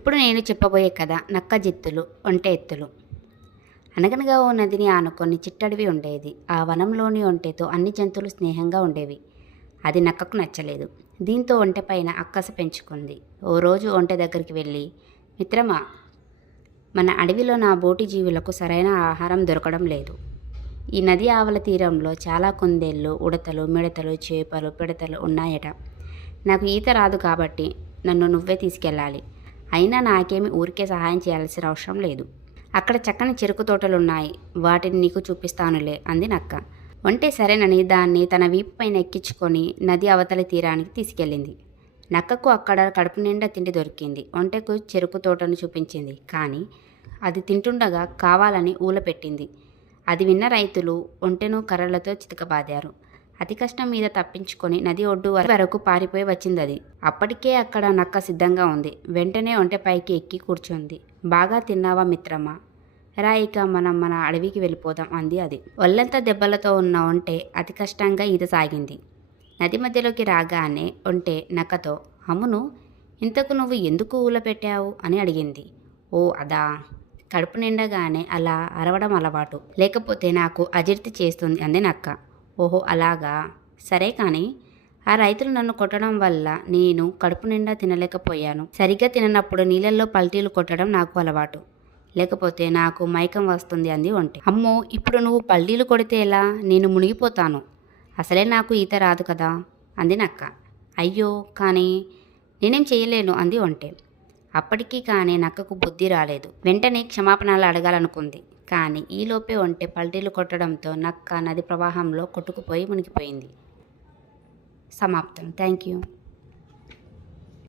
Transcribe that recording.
ఇప్పుడు నేను చెప్పబోయే కథ నక్క జిత్తులు ఒంటె ఎత్తులు. అనగనగా ఓ నదిని ఆనుకొని చిట్టడవి ఉండేది. ఆ వనంలోని ఒంటెతో అన్ని జంతువులు స్నేహంగా ఉండేవి. అది నక్కకు నచ్చలేదు. దీంతో ఒంటె పైన అక్కస పెంచుకుంది. ఓ రోజు ఒంటె దగ్గరికి వెళ్ళి, మిత్రమా, మన అడవిలో నా బోటి జీవులకు సరైన ఆహారం దొరకడం లేదు. ఈ నది ఆవల తీరంలో చాలా కుందేళ్ళు, ఉడతలు, మిడతలు, చేపలు, పిడతలు ఉన్నాయట. నాకు ఈత రాదు కాబట్టి నన్ను నువ్వే తీసుకెళ్ళాలి. అయినా నాకేమి ఊరికే సహాయం చేయాల్సిన అవసరం లేదు. అక్కడ చక్కని చెరుకు తోటలున్నాయి, వాటిని నీకు చూపిస్తానులే అంది నక్క. ఒంటె సరేనని దాన్ని తన వీపు పైన ఎక్కించుకొని నది అవతలి తీరానికి తీసుకెళ్ళింది. నక్కకు అక్కడ కడుపు నిండా తిండి దొరికింది. ఒంటెకు చెరుకు తోటను చూపించింది, కానీ అది తింటుండగా కావాలని ఊలపెట్టింది. అది విన్న రైతులు ఒంటెను కర్రలతో చితకబాదారు. అతి కష్టం మీద తప్పించుకొని నది ఒడ్డు వరకు పారిపోయి వచ్చింది. అప్పటికే అక్కడ నక్క సిద్ధంగా ఉంది. వెంటనే ఒంటె పైకి ఎక్కి కూర్చుంది. బాగా తిన్నావా మిత్రమా, రా ఇక మనం మన అడవికి వెళ్ళిపోదాం అంది అది. ఒళ్ళంతా దెబ్బలతో ఉన్న ఒంటె అతి కష్టంగా ఈత సాగింది. నది మధ్యలోకి రాగానే ఒంటె నక్కతో, అమ్మును, ఇంతకు నువ్వు ఎందుకు ఊల పెట్టావు అని అడిగింది. ఓ అదా, కడుపు నిండగానే అలా అరవడం అలవాటు, లేకపోతే నాకు అజీర్తి చేస్తుంది అంది నక్క. ఓహో అలాగా, సరే కానీ ఆ రైతులు నన్ను కొట్టడం వల్ల నేను కడుపు నిండా తినలేకపోయాను. సరిగ్గా తిననప్పుడు నీళ్ళల్లో పల్టీలు కొట్టడం నాకు అలవాటు, లేకపోతే నాకు మైకం వస్తుంది అంది ఒంటె. అమ్మో, ఇప్పుడు నువ్వు పల్టీలు కొడితే ఎలా, నేను మునిగిపోతాను. అసలే నాకు ఈత రాదు కదా అంది నక్క. అయ్యో, కానీ నేనేం చేయలేను అంది ఒంటె. అప్పటికీ కానీ నక్కకు బుద్ధి రాలేదు. వెంటనే క్షమాపణలు అడగాలనుకుంది. కానీ ఈలోపే ఒంటె పల్టీలు కొట్టడంతో నక్క నది ప్రవాహంలో కొట్టుకుపోయి మునిగిపోయింది. సమాప్తం. Thank you.